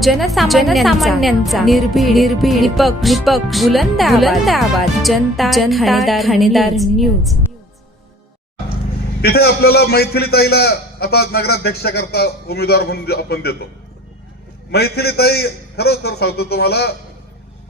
जनसामान्यांचा निर्भीड निर्भीड निपक्ष निपक्ष बुलंद बुलंद आवाज. जनता जनता ठाणेदार न्यूज. तिथे आपल्याला मैथिलीताईला आता नगराध्यक्ष करता उमेदवार म्हणून आपण देतो. मैथिलीताई खरोखर सांगतो तुम्हाला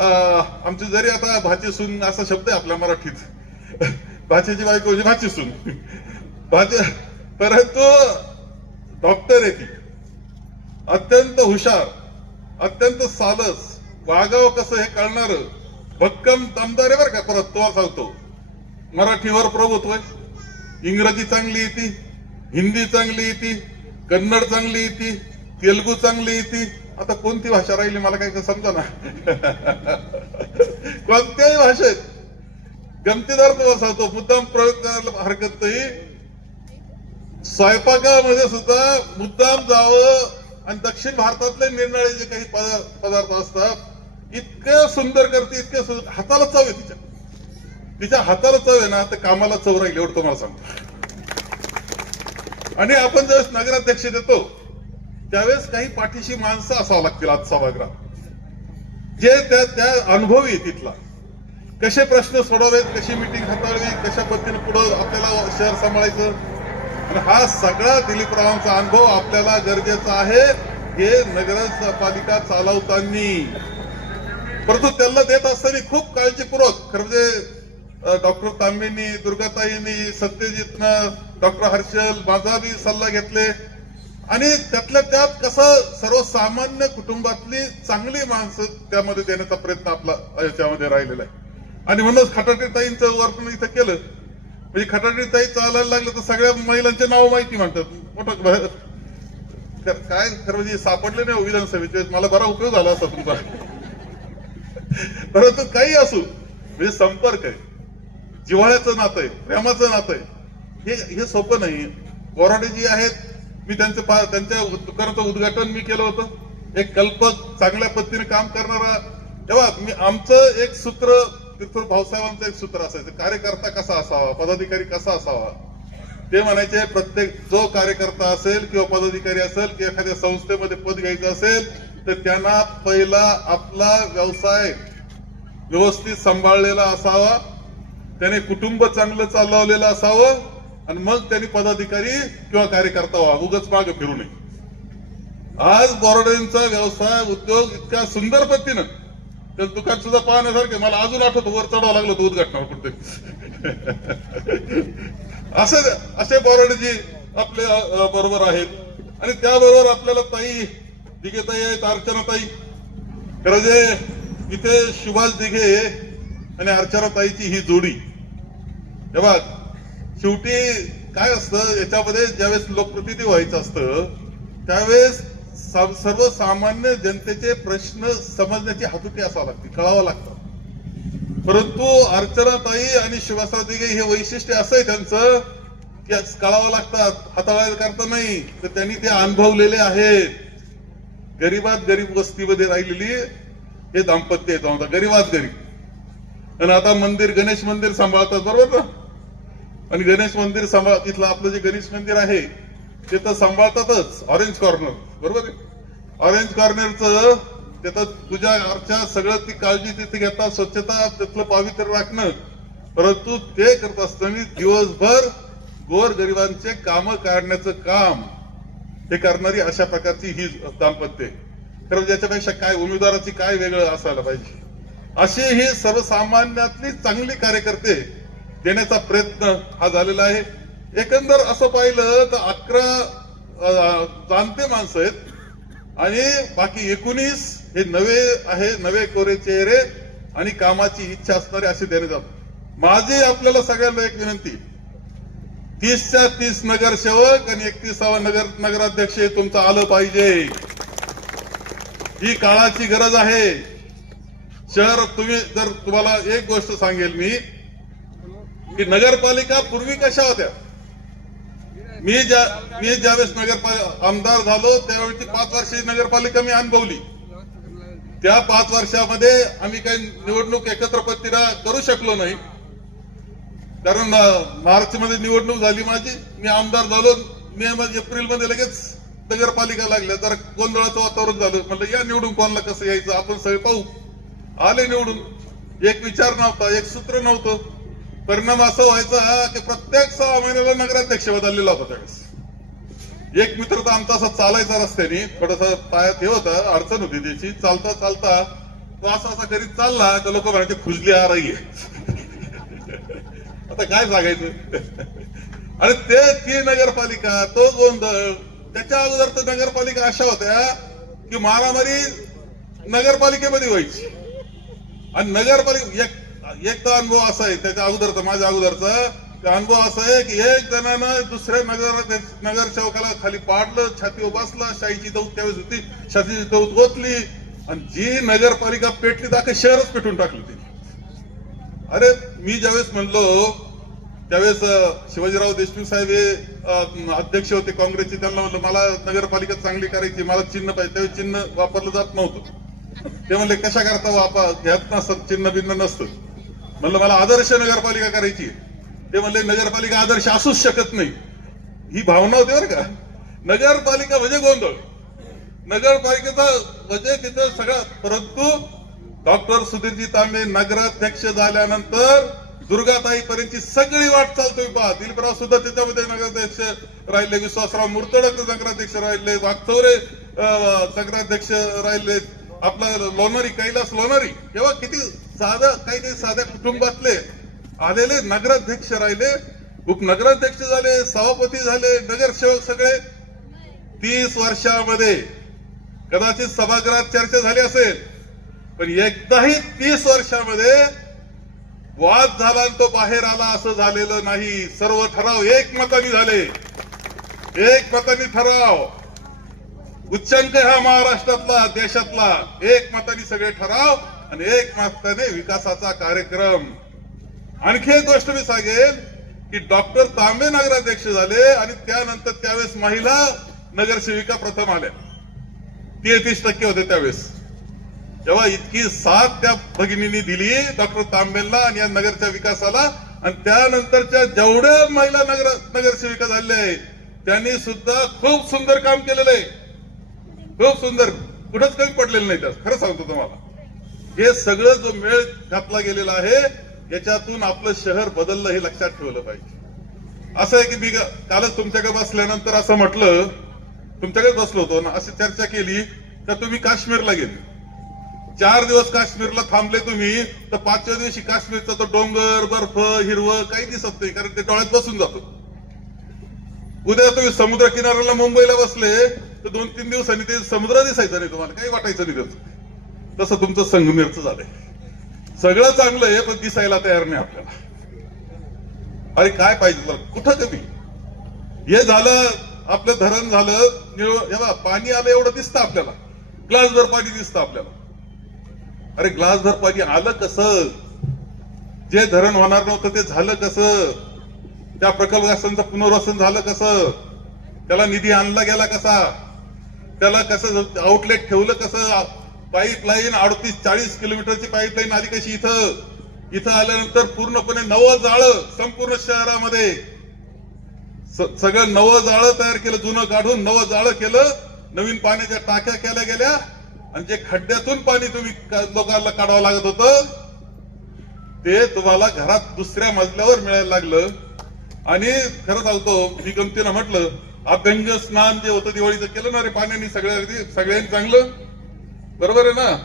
अं, आमची जरी आता भाची सून असा शब्द आहे आपल्या मराठीत. भाचीची बायको म्हणजे भाची सून. भाची परंतु डॉक्टर आहे ती. अत्यंत हुशार. अत्यंत सालस वागावं कसं हे कळणार भक्कम दमदार आहे का परत तो सांगतो. मराठीवर प्रभुत्व इंग्रजी चांगली येते हिंदी चांगली येते कन्नड चांगली येते तेलगू चांगली येते. आता कोणती भाषा राहिली मला काही समजा ना? कोणत्याही भाषेत. गमतीदार तो सांगतो मुद्दाम प्रयोग करायला हरकत नाही. स्वयंपाकामध्ये सुद्धा मुद्दाम जावं आणि दक्षिण भारतातले निरनिराळे जे काही पदार्थ असतात इतकं सुंदर करते इतके हाताला चव आहे तिच्या. तिच्या हाताला चव आहे ना तर कामाला चव राहील एवढं तुम्हाला सांगतो. आणि आपण ज्यावेळेस नगराध्यक्ष देतो त्यावेळेस काही पाठीशी माणसं असावं लागतील आज सभागृहात जे त्या त्या अनुभवी आहे तिथला. कसे प्रश्न सोडवावेत कशी मिटिंग हाताळवी कशा पद्धतीने पुढं आपल्याला शहर सांभाळायचं आणि हा सगळा दिलीपरावांचा अनुभव आपल्याला गरजेचा आहे. हे नगरपालिका चालवताना. परंतु त्यांना देत असताना खूप काळजीपूर्वक खरं म्हणजे डॉक्टर तांबेंनी दुर्गाताईंनी सत्यजितनं डॉक्टर हर्षल माझा बी सल्ला घेतले. आणि त्यातल्या त्यात कसं सर्वसामान्य कुटुंबातली चांगली माणसं त्यामध्ये देण्याचा प्रयत्न आपला याच्यामध्ये राहिलेला आहे. आणि म्हणूनच खटाटेताईंचं वर्तन इथं केलं. म्हणजे खटाटे ताई चालायला लागलं तर सगळ्या महिलांचे नाव माहिती म्हणतात. मोठं काय? खरं म्हणजे सापडले नाही हो विधानसभेचे मला बरा उपयोग झाला असा तुमचा. परंतु काही असू म्हणजे संपर्क आहे. जिव्हाळ्याचं नातं आहे प्रेमाचं नातं आहे. हे हे सोपं नाही बोराडे जी आहेत मी त्यांचं पा- त्यांच्या दुकानाचं उद्घाटन मी केलं होतं. एक कल्पक चांगल्या पद्धतीने काम करणारा तेव्हा मी आमचं एक सूत्र तिथं भाऊसाहेबांचं एक सूत्र असायचं कार्यकर्ता कसा असावा पदाधिकारी कसा असावा? ते म्हणायचे प्रत्येक जो कार्यकर्ता असेल किंवा पदाधिकारी असेल किंवा एखाद्या संस्थेमध्ये पद घ्यायचं असेल तर त्यांना पहिला आपला व्यवसाय व्यवस्थित सांभाळलेला असावा त्याने कुटुंब चांगलं चालवलेलं असावं आणि मग त्यांनी पदाधिकारी किंवा कार्यकर्ता व्हा उगच मागे फिरू नये. आज बोर्डेंचा व्यवसाय उद्योग इतक्या सुंदर पद्धतीनं त्या दुकान सुद्धा पाहण्यासारखे. मला अजून आठवतं वर चढावं लागलं होतं उद्घाटनावर कुठे असं असे बोराडेजी आपल्या बरोबर आहेत. आणि त्याबरोबर आपल्याला ताई दिघे ताई आहेत अर्चना ताई. खरं जे इथे सुभाष दिघे आणि अर्चना ताईची ही जोडी. हे बघ शेवटी काय असतं याच्यामध्ये ज्यावेळेस लोकप्रतिनिधी व्हायचं असतं त्यावेळेस सर्वसामान्य जनतेचे प्रश्न समजण्याची हातुटी असावं लागते कळावं लागतं. परंतु अर्चनाताई आणि शिवासराव दिघे हे वैशिष्ट्य असं आहे त्यांचं की कळावं लागतात हाताळायला करता नाही तर त्यांनी ते अनुभवलेले आहेत. गरीबात गरीब वस्तीमध्ये राहिलेली हे दाम्पत्य येत होता गरीबात गरीब. आणि आता मंदिर गणेश मंदिर सांभाळतात बरोबर ना? आणि गणेश मंदिर सांभाळ इथलं आपलं जे गणेश मंदिर आहे ते तर सांभाळतातच. ऑरेंज कॉर्नर बरोबर आहे? ऑरेंज कॉर्नरचं तिथं तुझ्या अर्चा सगळं ती काळजी तिथे घेतात स्वच्छता तिथलं पावित्र्य राखणं. परंतु ते करत असताना दिवसभर गोर गरिबांचे काम काढण्याचं काम हे करणारी अशा प्रकारची ही दाम्पत्य खरं तर याच्यापेक्षा काय उमेदवाराची काय वेगळं असायला पाहिजे? अशी ही सर्वसामान्यातली चांगली कार्यकर्ते देण्याचा प्रयत्न हा झालेला आहे. एकंदर असं पाहिलं तर अकरा जाणते माणसं आहेत. आणि बाकी एकोणीस हे नवे आहे नवे कोरे चेहरे आणि कामाची इच्छा असणारे असे देणे जातात माझी आपल्याला सगळ्यांना एक विनंती. तीसच्या तीस नगरसेवक आणि एकतीसावा नगर नगराध्यक्ष हे तुमचं आलं पाहिजे. ही काळाची गरज आहे. शहर तुम्ही जर तुम्हाला एक गोष्ट सांगेल मी की नगरपालिका पूर्वी कशा होत्या? मी ज्या मी ज्यावेळेस नगर आमदार झालो त्यावेळी पाच वर्षाची नगरपालिका मी अनुभवली. त्या पाच वर्षामध्ये आम्ही काही निवडणूक एकत्र पत्तीला करू शकलो नाही. कारण मार्च मध्ये निवडणूक झाली माझी. मी आमदार झालो. मे मध्ये एप्रिलमध्ये लगेच नगरपालिका लागल्या. जरा गोंधळाचं वातावरण झालं म्हणलं या निवडून कोणाला कसं यायचं? आपण सगळे पाहू. आले निवडून. एक विचार नव्हता एक सूत्र नव्हतं. परिणाम असा व्हायचा की प्रत्येक सहा महिन्याला नगराध्यक्ष बदललेला होता त्यावेळेस. एक मित्र तर आमचा असा चालायचा रस्त्याने थोडस पायात हे होतं अडचण होती त्याची. चालता चालता तो असा असा करीत चालला तर लोक म्हणायचे खुजली आ रही आता काय सांगायचं? आणि ते ती नगरपालिका तो गोंधळ त्याच्या अगोदर तर नगरपालिका अशा होत्या की मारामारी नगरपालिकेमध्ये व्हायची. आणि नगरपालिका एक तर अनुभव असा आहे त्याच्या अगोदरचा माझ्या अगोदरचा. अनुभव असा आहे की एक जणानं दुसऱ्या नगर नगरसेवकाला खाली पाडलं छाती बसला शाईची दौत त्यावेळेस होती छातीची दौत ओतली आणि जी नगरपालिका पेटली तर शहरच पेटून टाकली ती अरे मी ज्यावेळेस म्हणलो त्यावेळेस शिवाजीराव देशमुख साहेब हे अध्यक्ष होते काँग्रेसचे त्यांना म्हणलं मला नगरपालिका चांगली करायची मला चिन्ह पाहिजे. त्यावेळेस चिन्ह वापरलं जात नव्हतं. ते म्हणले कशा करता वापर घ्यात नसत चिन्ह भिन्न नसतं. म्हणलं मला आदर्श नगरपालिका करायची ते म्हणले नगरपालिका आदर्श असूच शकत नाही. ही भावना होती बरं का. नगरपालिका म्हणजे गोंधळ. नगरपालिकेचा म्हणजे तिथं सगळं परंतु डॉक्टर सुधीरजी तांबे नगराध्यक्ष झाल्यानंतर दुर्गाताई पर्यंतची सगळी वाट चालतोय पहा. दिलीपराव सुद्धा त्याच्यामध्ये नगराध्यक्ष राहिले विश्वासराव मुर्तडक नगराध्यक्ष राहिले वागचौरे नगराध्यक्ष राहिले आपलं लोणारी कैलास लोणारी तेव्हा किती साधा काही काही साध्या कुटुंबातले आलेले नगराध्यक्ष राहिले. उपनगराध्यक्ष झाले सभापती झाले नगरसेवक सगळे. तीस वर्षामध्ये कदाचित सभागृहात चर्चा झाली असेल पण एकदाही तीस वर्षामध्ये वाद झाला आणि तो बाहेर आला असं झालेलं नाही. सर्व ठराव एकमताने झाले. एकमताने ठराव. उच्चांक हा महाराष्ट्रातला देशातला एक मताने सगळे ठराव आणि एक मताने विकासाचा कार्यक्रम. आणखी एक गोष्ट मी सांगेल की डॉक्टर तांबे नगराध्यक्ष झाले आणि त्यानंतर त्यावेळेस महिला नगरसेविका प्रथम आल्या. तेहतीस टक्के होते त्यावेळेस. जेव्हा इतकी साथ त्या भगिनींनी दिली डॉक्टर तांबेंना आणि या नगरच्या विकासाला. आणि त्यानंतरच्या जेवढ्या महिला नगर नगरसेविका झालेल्या आहेत त्यांनी सुद्धा खूप सुंदर काम केलेलं आहे. खूप सुंदर. कुठंच कमी पडलेलं नाही त्यात. खरं सांगतो तुम्हाला. हे सगळं जो मेळ घातला गेलेला आहे याच्यातून आपलं शहर बदललं हे लक्षात ठेवलं पाहिजे. असं आहे की मी कालच तुमच्याकडे बसल्यानंतर असं म्हटलं तुमच्याकडे बसलो होतो ना अशी चर्चा केली तर तुम्ही काश्मीरला गेले. चार दिवस काश्मीरला थांबले तुम्ही तर पाचव्या दिवशी काश्मीरचा तो डोंगर बर्फ हिरवं काही दिसत नाही कारण ते डोळ्यात बसून जातो. उद्या तुम्ही समुद्र किनाऱ्याला मुंबईला बसले तर दोन तीन दिवसांनी ते समुद्र दिसायचं नाही तुम्हाला काही वाटायचं नाही त्याचं. तसं तुमचं संगमेरचं झालंय. सगळं चांगलं आहे पण दिसायला तयार नाही आपल्याला. अरे काय पाहिजे तुला? कुठं कमी? हे झालं आपलं धरण झालं निळ- पाणी आलं एवढं दिसतं आपल्याला. ग्लासभर पाणी दिसतं आपल्याला. अरे ग्लासभर पाणी आलं कसं? जे धरण होणार नव्हतं ते झालं कसं? त्या प्रकल्पग्रस्तांचं पुनर्वसन झालं कसं? त्याला निधी आणला गेला कसा? त्याला कसं आउटलेट ठेवलं कसं पाईपलाईन अडतीस चाळीस किलोमीटरची पाईपलाईन आली कशी इथं? इथं आल्यानंतर पूर्णपणे नवं जाळं संपूर्ण शहरामध्ये. सगळं नवं जाळं तयार केलं जुनं काढून नवं जाळं केलं नवीन पाण्याच्या टाक्या केल्या गेल्या आणि जे खड्ड्यातून पाणी तुम्ही लोकांना काढावं लागत होतं ते तुम्हाला घरात दुसऱ्या मजल्यावर मिळायला लागलं. आणि खरं सांगतो मी गमतीनं म्हटलं अभ्यंग स्नान जे होतं दिवाळीचं केलं ना रे पाण्याने सगळ्या सगळ्यांनी चांगलं? बरोबर आहे ना?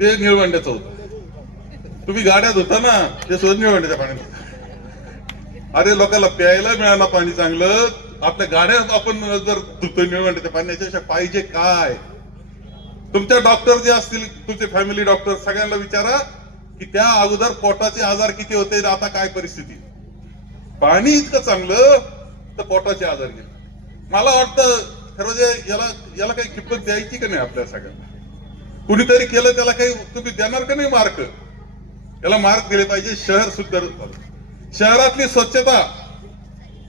ते निळवंड्याचं होतं. तुम्ही गाड्यात होता ना ते सुद्धा निळवंड्याच्या पाण्यात अरे लोकांना प्यायला मिळालं पाणी चांगलं. आपल्या गाड्यात आपण जर धुतो निळवंड्याच्या पाण्याच्या पाहिजे काय? तुमच्या डॉक्टर जे असतील तुमचे फॅमिली डॉक्टर सगळ्यांना विचारा की त्या अगोदर पोटाचे आजार किती होते आता काय परिस्थिती? पाणी इतकं चांगलं तर पोटाचे आजार गेले मला वाटतं खरं म्हणजे याला याला काही किंमत द्यायची का नाही आपल्या सगळ्यांना? कुणीतरी केलं त्याला काही तुम्ही देणार का नाही मार्क? याला मार्क दिले पाहिजे शहर सुद्धा शहरातली स्वच्छता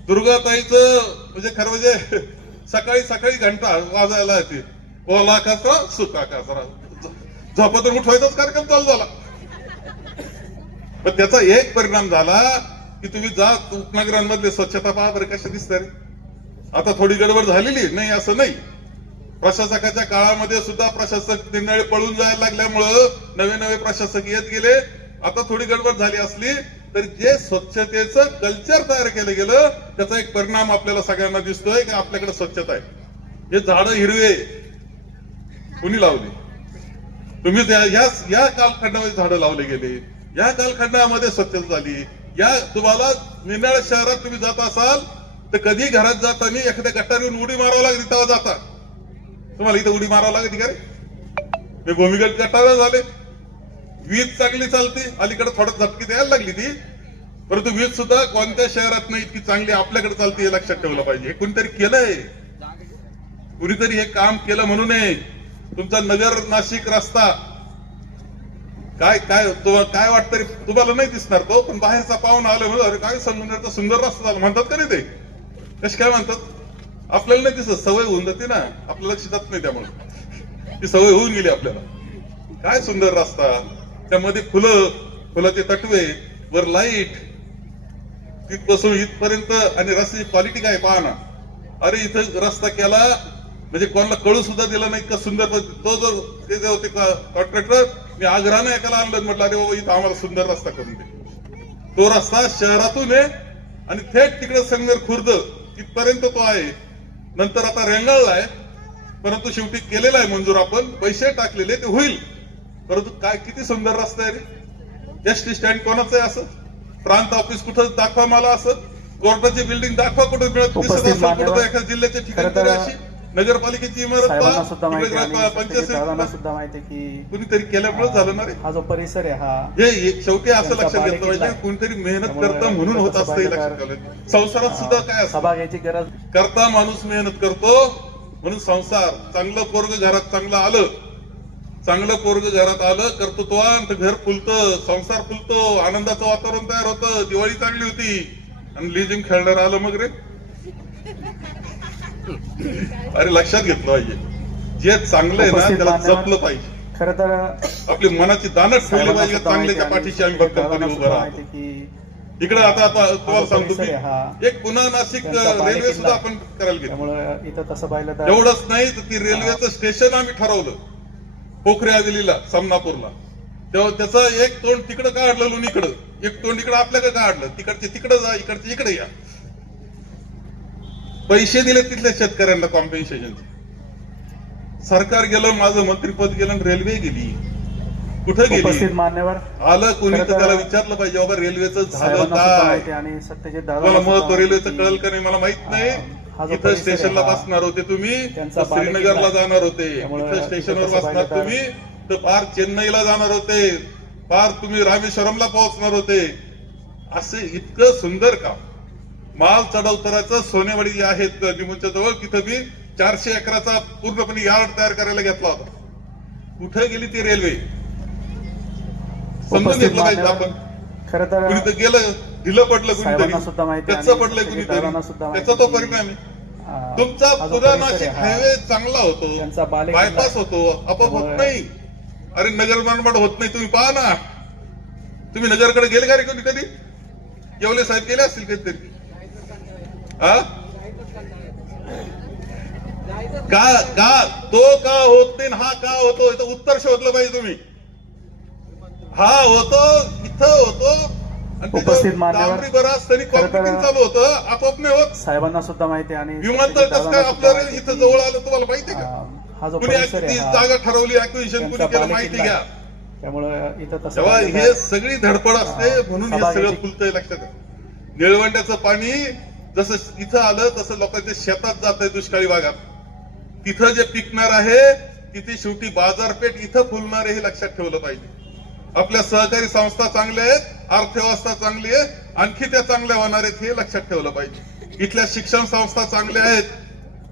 दुर्गाताईचं म्हणजे खरं म्हणजे सकाळी सकाळी घंटा वाजायला येते. ओला कचरा सुका कचरा. झ- झोपातून उठवायचाच कार्यक्रम चालू झाला. पण त्याचा एक परिणाम झाला की तुम्ही जा उपनगरांमधले स्वच्छता पहा बरं कशा दिसत आता थोडी गडबड झालेली नाही असं नाही. प्रशासकाच्या काळामध्ये सुद्धा प्रशासक निर्णय पळून जायला लागल्यामुळं नवे नवे प्रशासक येत गेले. आता थोडी गडबड झाली असली तर जे स्वच्छतेचं कल्चर तयार केलं गेलं त्याचा एक परिणाम आपल्याला सगळ्यांना दिसतोय की आपल्याकडे स्वच्छता आहे. हे झाडं हिरवे कुणी लावली? तुम्ही त्या- या कालखंडामध्ये झाडं लावले गेले. या कालखंडामध्ये स्वच्छता झाली. या तुम्हाला निनाळ शहरात तुम्ही जात असाल तर कधी घरात जाताना एखाद्या गटार येऊन उडी मारावं लागते तेव्हा जाता. तुम्हाला इथं उडी मारावं लागते का रे? मी भूमिगत गटारा झाले. वीज चांगली चालते अलीकडे थोडं झटकी द्यायला लागली ती. परंतु वीज सुद्धा कोणत्या शहरात नाही इतकी चांगली आपल्याकडे चालते हे लक्षात ठेवलं पाहिजे. कोणीतरी केलंय. कुणीतरी हे काम केलं म्हणून तुमचा नगर नाशिक रस्ता काय काय काय वाटतं रे? तुम्हाला नाही दिसणार तो पण बाहेरचा पाहुणा आला म्हणून अरे काय संगमनेरचा सुंदर रस्ता झाला. म्हणतात का नाही ते? कसे काय म्हणतात? आपल्याला नाही दिसत सवय होऊन जाते ना. आपल्याला लक्ष जात नाही त्यामुळे. ती सवय होऊन गेली आपल्याला. काय सुंदर रस्ता. त्यामध्ये फुलं फुलाचे तटवे वर लाइट तिथपासून इथपर्यंत आणि रस्त्याची क्वालिटी काय पहा ना. अरे इथं रस्ता केला म्हणजे कोणाला कळू सुद्धा दिला नाही इतका सुंदर. तो जर ते जे होते कॉन्ट्रॅक्टर मी आग्रहाने एकाला आणलं म्हटलं अरे बाबा इथं आम्हाला सुंदर रस्ता करून दे. तो रस्ता शहरातून आहे आणि थेट तिकडे संगमेर खुर्द तिथपर्यंत तो आहे. नंतर आता रेंगाळलाय परंतु शेवटी केलेला आहे मंजूर आपण. पैसे टाकलेले ते होईल. परंतु काय किती सुंदर रस्ता आहे रे. एस टी स्टँड कोणाचं आहे असं? प्रांत ऑफिस कुठं दाखवा मला असं? कोर्टाची बिल्डिंग दाखवा कुठं मिळत दिसत असेल कुठं एखाद्या जिल्ह्याच्या ठिकाणी अशी. नगरपालिकेची इमारत साहेबांना सुद्धा माहिती आहे तिकडे आणि पंचायत सुद्धा माहिती आहे की कुणीतरी केल्यामुळे झालं ना रे. हा जो परिसर आहे हा हे एक शेवटी असं त्यांचा लक्षात घेतलं पाहिजे. कोणतरी मेहनत त्यामुळे करतं म्हणून होत असतं हे लक्षात संसारात सुद्धा काय असतं? सभा घ्यायची गरज करता माणूस मेहनत करतो म्हणून संसार चांगलं पोरग घरात चांगलं आलं. चांगलं पोरग घरात आलं कर्तृत्वान तर घर फुलतं संसार फुलतो आनंदाचं वातावरण तयार होतं दिवाळी चांगली होती. आणि लिजिंग खेळणार आलं मग रे. अरे लक्षात घेतलं पाहिजे. जे चांगलं आहे ना त्याला जपलं पाहिजे. खरं तर आपली मनाची दानत ठेवली पाहिजे चांगल्याच्या पाठीशी आम्ही भक्कमपणे उभं राहतो. की इकडे आता आता तुम्हाला सांगतो. मी एक पुन्हा नाशिक रेल्वे सुद्धा. आपण करायला त्यामुळं इथं तसं पाहिलं तर एवढंच नाही तर ती रेल्वेचं स्टेशन आम्ही ठरवलं. पोखरे हवेलीला समनापूरला. तेव्हा त्याचं एक तोंड तिकडं काढलं लोणीकडं. एक तोंड इकडं आपल्याकडे काढलं. तिकडचे तिकडं जा इकडचे इकडे या. पैसे दिले तिथल्या शेतकऱ्यांना कॉम्पेन्सेशनचे सरकार गेलं माझं मंत्रीपद गेलं रेल्वे गेली. कुठं गेली? मान्यवर. आलं कोणी तर त्याला विचारलं पाहिजे बाबा रेल्वेचं झालं काय? आणि सत्यजित दादा महत्त्व रेल्वेचं कळलं का नाही? मला माहीत नाही. इथं स्टेशनला बसणार होते तुम्ही. श्रीनगरला जाणार होते. इथं स्टेशनवर बसणार तुम्ही. तर पार चेन्नईला जाणार होते. पार तुम्ही रामेश्वरमला पोहोचणार होते. असे इतकं सुंदर काम. माल चढउतराचं सोनेवाडी जे आहेत निमूच्या जवळ तिथं मी चारशे एकराचा पूर्णपणे यार्ड तयार करायला घेतला होता. कुठे गेली ती रेल्वे? समजून घेतलं पाहिजे आपण. खरं तर कुणी तर गेलं ढिलं पडलं कुणीतरी. त्याचं सुद्धा कुणीतरी त्याचा तो परिणाम आहे. तुमचा पुरा नाशिक हायवे चांगला होतो. बायपास होतो आपोआप होत नाही. अरे नगर मनमाड होत नाही तुम्ही पहा ना. तुम्ही नगरकडे गेले का रे कोणी कधी येवले साहेब गेले असतील कधीतरी. का का तो का होत नाही हा का होतो इथं उत्तर शोधलं पाहिजे तुम्ही हा होतो इथं होतो उपस्थित त्याच्यावर मान्यवर- डांबरी बराच तरी खरं तर- कॉम्प्युटिंग चालू होतं आपोआप नाही होत साहेबांना सुद्धा माहिती आणि विमानतळ कसं काय आपल्याला इथं जवळ आलं तुम्हाला माहिती का हा जो कुणी जागा ठरवली अक्विशन कुणी केलं माहिती घ्या. त्यामुळं इथं तसं तेव्हा हे सगळी धडपड असते म्हणून हे सगळं. फुलतंय लक्षात. निळवंड्याचं पाणी जसं इथं आलं तसं लोकांच्या शेतात जात आहे दुष्काळी भागात. तिथं जे पिकणार आहे तिथे शेवटी बाजारपेठ इथं फुलणार आहे हे लक्षात ठेवलं पाहिजे. आपल्या सहकारी संस्था चांगल्या आहेत अर्थव्यवस्था चांगली आहे आणखी त्या चांगल्या होणार आहेत हे लक्षात ठेवलं पाहिजे. इथल्या शिक्षण संस्था चांगल्या आहेत.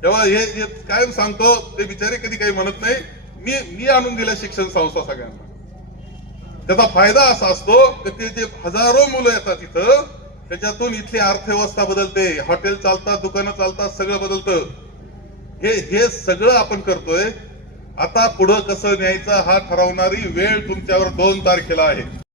तेव्हा हे कायम सांगतो ते बिचारे कधी काही म्हणत नाही. मी मी आणून दिल्या शिक्षण संस्था सगळ्यांना. त्याचा फायदा असा असतो की ते जे हजारो मुलं येतात तिथं त्याच्यातून इथली अर्थव्यवस्था बदलते हॉटेल चालतात दुकानं चालतात सगळं बदलतं. हे हे सगळं आपण करतोय. आता पुढं कसं न्यायचं हा ठरवणारी वेळ तुमच्यावर दोन तारखेला आहे.